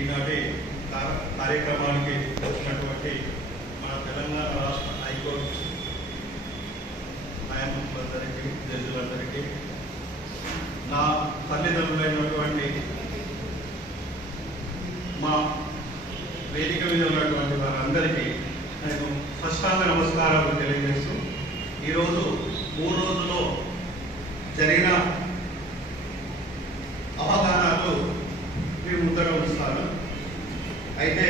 ఈనాటి కార్యక్రమానికి వచ్చినటువంటి మన తెలంగాణ రాష్ట్ర హైకోర్టు న్యాయమూర్తులందరికీ, జడ్జిలందరికీ, నా తల్లిదండ్రులైనటువంటి మా వేదిక మీద ఉన్నటువంటి వారందరికీ నేను సాష్టాంగ నమస్కారాలు తెలియజేస్తూ, ఈరోజు 3 రోజుల్లో జరిగిన అవగాహనలు మీ ముందర ఉంచుతాను. అయితే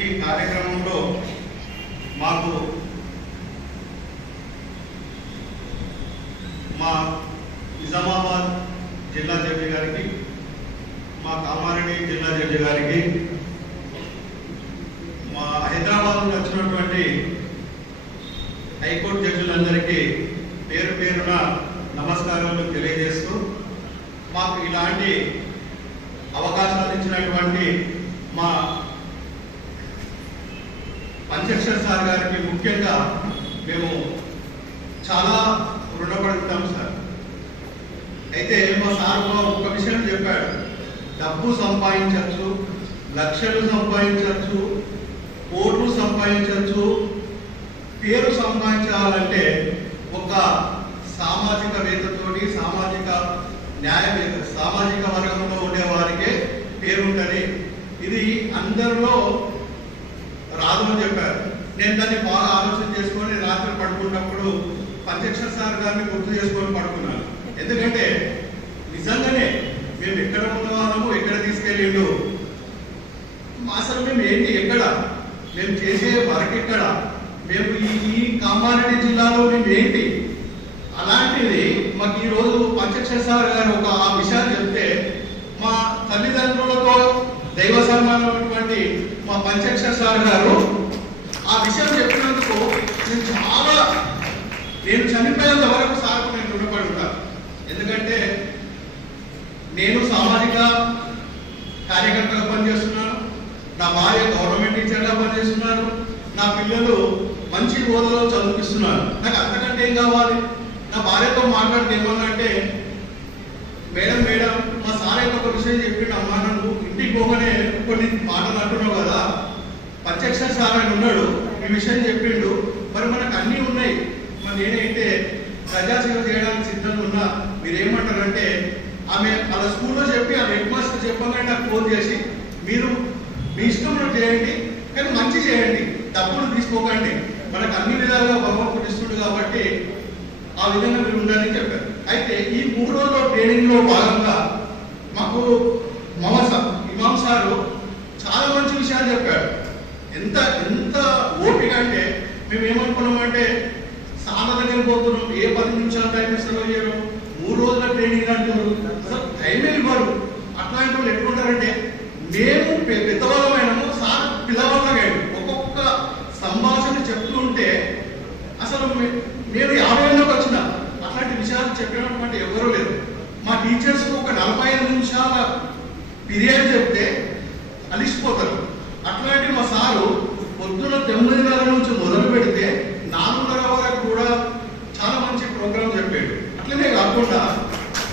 ఈ కార్యక్రమంలో మాకు మా నిజామాబాద్ జిల్లా జడ్జి గారికి, మా కామారెడ్డి జిల్లా జడ్జి గారికి, మా హైదరాబాద్ నుంచి వచ్చినటువంటి హైకోర్టు జడ్జిలందరికీ పేరు పేరున నమస్కారాలు తెలియజేస్తూ, మాకు ఇలాంటి అవకాశాలు ఇచ్చినటువంటి మా పంచక్షర్ సార్ గారికి ముఖ్యంగా మేము చాలా రుణపడుతాం సార్. అయితే మా సార్ ఒక విషయం చెప్పాడు, డబ్బు సంపాదించవచ్చు, లక్షలు సంపాదించవచ్చు, కోట్లు సంపాదించవచ్చు, పేరు సంపాదించాలంటే ఒక సామాజికవేత్తతోటి, సామాజిక వర్గంలో ఉండే వారికే పేరు ఉంటుంది. ఇది అందరిలో రాదు అని చెప్పారు. నేను దాన్ని బాగా ఆలోచన చేసుకొని రాత్రి పడుకున్నప్పుడు పంచక్షర్ సార్ గారిని గుర్తు చేసుకొని పడుకున్నాను. ఎందుకంటే నిజంగానే మేము ఎక్కడ ఉన్నవాళ్ళము, ఎక్కడ తీసుకెళ్ళిండు, అసలు మేము ఏంటి, ఎక్కడ మేము చేసే వర్క్, ఎక్కడ మేము ఈ కామారెడ్డి జిల్లాలో మేము ఏంటి, అలాంటిది మాకు ఈరోజు పంచక్షర్ సార్ గారు ఒక ఆ విషయాలు చెప్తే, మా తల్లిదండ్రులతో దైవ సమానమైనటువంటి మా పంచక్షర్ సార్ గారు ఆ విషయం చెప్పినందుకు నేను చనిపోయేంత వరకు సార్కు నేను రుణపడి ఉంటాను. ఎందుకంటే నేను సామాజిక కార్యకర్తగా పనిచేస్తున్నాను, నా భార్య గవర్నమెంట్ టీచర్గా పనిచేస్తున్నారు, నా పిల్లలు మంచి హోదాలో చదివిస్తున్నారు. నాకు అంతకంటే ఏం కావాలి? నా భార్యతో మాట్లాడితే ఏమన్నా అంటే, మేడం మా సార్ అయితే ఒక విషయం చెప్పిండు, అమ్మా నన్ను ఇంటికి పోగానే కొన్ని మాటలు అంటున్నావు కదా, పంచక్షర్ సార్ అని ఉన్నాడు, ఈ విషయం చెప్పిండు, మరి మనకు అన్నీ ఉన్నాయి, మరి నేనైతే ప్రజాసేవ చేయడానికి సిద్ధంగా ఉన్నా, మీరేమంటారంటే, ఆమె అలా స్కూల్లో చెప్పి ఆ హెడ్ మాస్టర్ చెప్పగానే నాకు ఫోన్ చేసి, మీరు మీ ఇష్టంలో చేయండి, కానీ మంచి చేయండి, డబ్బులు తీసుకోకండి, మనకు అన్ని విధాలుగా భగవంతుడు ఇస్తుడు కాబట్టి ఆ విధంగా మీరు ఉండాలని చెప్పారు. అయితే ఈ 3 రోజుల ట్రైనింగ్ లో భాగంగా మాకు ఇమాం సారు చాలా మంచి విషయాలు చెప్పాడు. ఎంత ఓపిక అంటే, మేము ఏమనుకున్నామంటే సార్ల దగ్గర పోతున్నాం, ఏ 10 నిమిషాలు టైం ఇస్తారో ఇయ్యరు, 3 రోజుల ట్రైనింగ్ అంటారు, అసలు టైమే ఇవ్వరు. అట్లాంటి వాళ్ళు ఎట్లుంటారంటే, మేము పెద్దవాళ్ళమైనాము, సార్ పిల్లవాళ్ళగాడు, ఒక్కొక్క సంభాషణ చెప్తూ ఉంటే అసలు నేను 50 ఏళ్ళకి వచ్చిన అట్లాంటి విషయాలు చెప్పినటువంటి ఎవరూ లేరు. మా టీచర్స్కి ఒక 45 నిమిషాల పీరియడ్ చెప్తే అలిసిపోతారు. అట్లాంటి మా సారు పొద్దున 9:30 నుంచి మొదలు పెడితే 4:30 వరకు కూడా చాలా మంచి ప్రోగ్రామ్ చెప్పాడు. అట్లనే కాకుండా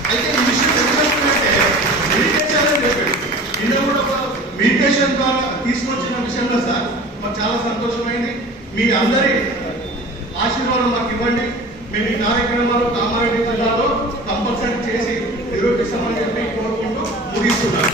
అయితే ఈ విషయం ఎందుకంటే మెడిటేషన్ అని చెప్పాడు. నిన్న కూడా మెడిటేషన్ ద్వారా తీసుకొచ్చిన విషయంలో సార్ మాకు చాలా సంతోషమైంది. మీ అందరి ఆశీర్వాదం మాకు ఇవ్వండి. మేము ఈ కార్యక్రమాలు కామారెడ్డి జిల్లాలో కంపల్సరీ చేసి నిరూపిస్తామని చెప్పి కోరుకుంటూ ముగిస్తున్నాం.